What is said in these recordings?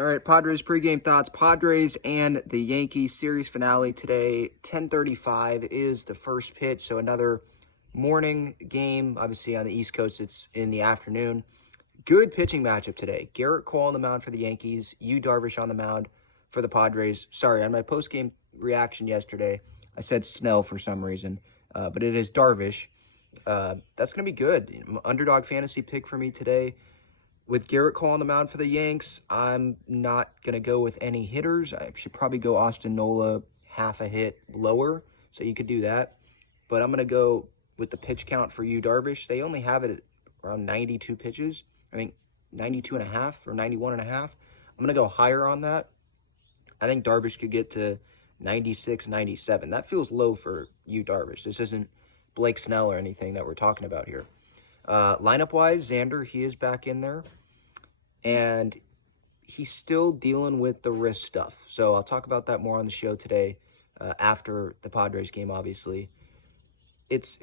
All right, Padres pregame thoughts. Padres and the Yankees series finale today. 10:35 is the first pitch, so another morning game. Obviously, on the East Coast, it's in the afternoon. Good pitching matchup today. Gerrit Cole on the mound for the Yankees. Darvish on the mound for the Padres. Sorry, on my postgame reaction yesterday, I said Snell for some reason, but it is Darvish. That's going to be good. Underdog fantasy pick for me today. With Gerrit Cole on the mound for the Yanks, I'm not going to go with any hitters. I should probably go Austin Nola half a hit lower, so you could do that. But I'm going to go with the pitch count for Darvish. They only have it at around 92 pitches. I think 92 and a half or 91 and a half. I'm going to go higher on that. I think Darvish could get to 96, 97. That feels low for Darvish. This isn't Blake Snell or anything that we're talking about here. Lineup-wise, Xander, he is back in there. And he's still dealing with the wrist stuff. So I'll talk about that more on the show today after the Padres game, obviously. It's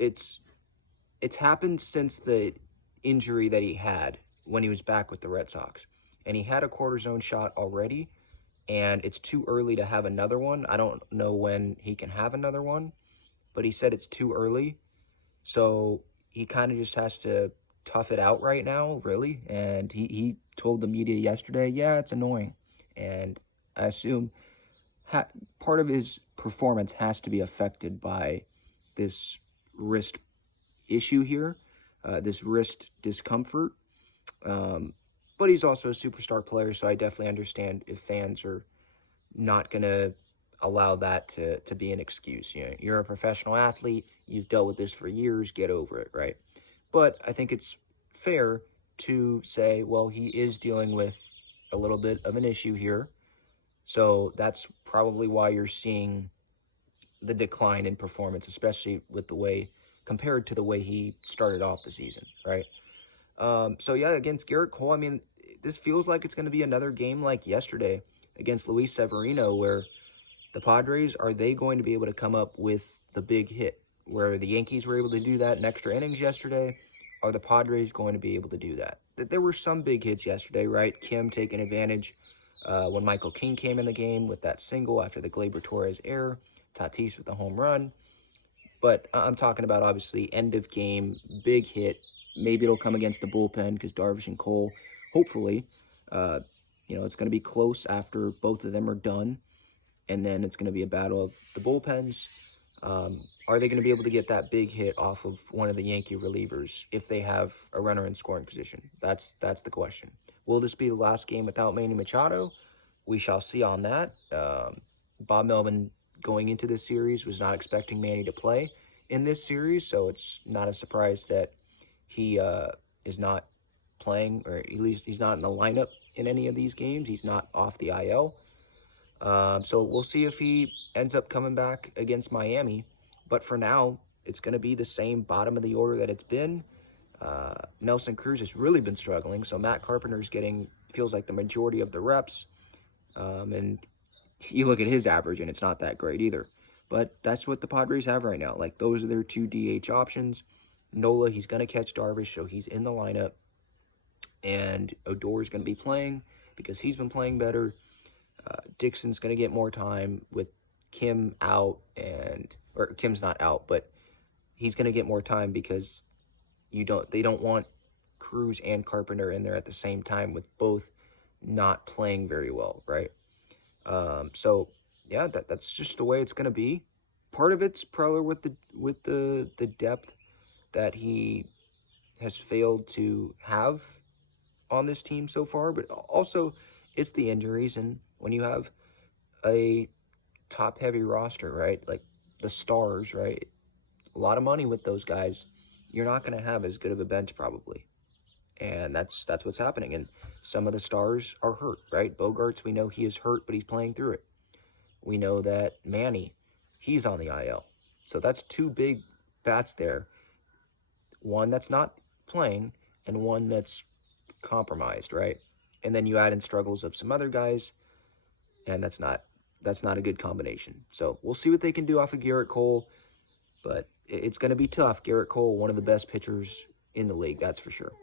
happened since the injury that he had when he was back with the Red Sox. And he had a cortisone shot already, and it's too early to have another one. I don't know when he can have another one, but he said it's too early. So he kind of just has to tough it out right now, really. And he told the media yesterday, yeah, it's annoying. And I assume part of his performance has to be affected by this wrist issue here, this wrist discomfort. But he's also a superstar player, so I definitely understand if fans are not going to allow that to be an excuse. You know, you're a professional athlete. You've dealt with this for years. Get over it, right? But I think it's fair to say, well, he is dealing with a little bit of an issue here. So that's probably why you're seeing the decline in performance, especially with the way, compared to the way he started off the season, right? So yeah, against Gerrit Cole, I mean, this feels like it's going to be another game like yesterday against Luis Severino, where the Padres, are they going to be able to come up with the big hit? Where the Yankees were able to do that in extra innings yesterday, are the Padres going to be able to do that? There were some big hits yesterday, right? Kim taking advantage when Michael King came in the game with that single after the Gleyber Torres error, Tatis with the home run. But I'm talking about, obviously, end of game, big hit. Maybe it'll come against the bullpen because Darvish and Cole, hopefully, it's going to be close after both of them are done. And then it's going to be a battle of the bullpens. Are they going to be able to get that big hit off of one of the Yankee relievers if they have a runner in scoring position? That's the question. Will this be the last game without Manny Machado? We shall see on that. Bob Melvin, going into this series, was not expecting Manny to play in this series, so it's not a surprise that he is not playing, or at least he's not in the lineup in any of these games. He's not off the IL. So we'll see if he ends up coming back against Miami. But for now, it's going to be the same bottom of the order that it's been. Nelson Cruz has really been struggling, so Matt Carpenter's feels like the majority of the reps. And you look at his average, and it's not that great either. But that's what the Padres have right now. Like, those are their two DH options. Nola, he's going to catch Darvish, so he's in the lineup. And Odor's going to be playing because he's been playing better. Dixon's going to get more time with Kim out, or Kim's not out, but he's going to get more time because they don't want Cruz and Carpenter in there at the same time with both not playing very well, right? So yeah, that's just the way it's going to be. Part of it's probably with the depth that he has failed to have on this team so far, but also it's the injuries. And when you have a top-heavy roster, right, like the stars, right, a lot of money with those guys, you're not going to have as good of a bench probably. And that's what's happening. And some of the stars are hurt, right? Bogarts, we know he is hurt, but he's playing through it. We know that Manny, he's on the IL. So that's two big bats there. One that's not playing and one that's compromised, right? And then you add in struggles of some other guys, and that's not a good combination. So we'll see what they can do off of Gerrit Cole, but it's going to be tough. Gerrit Cole, one of the best pitchers in the league, that's for sure.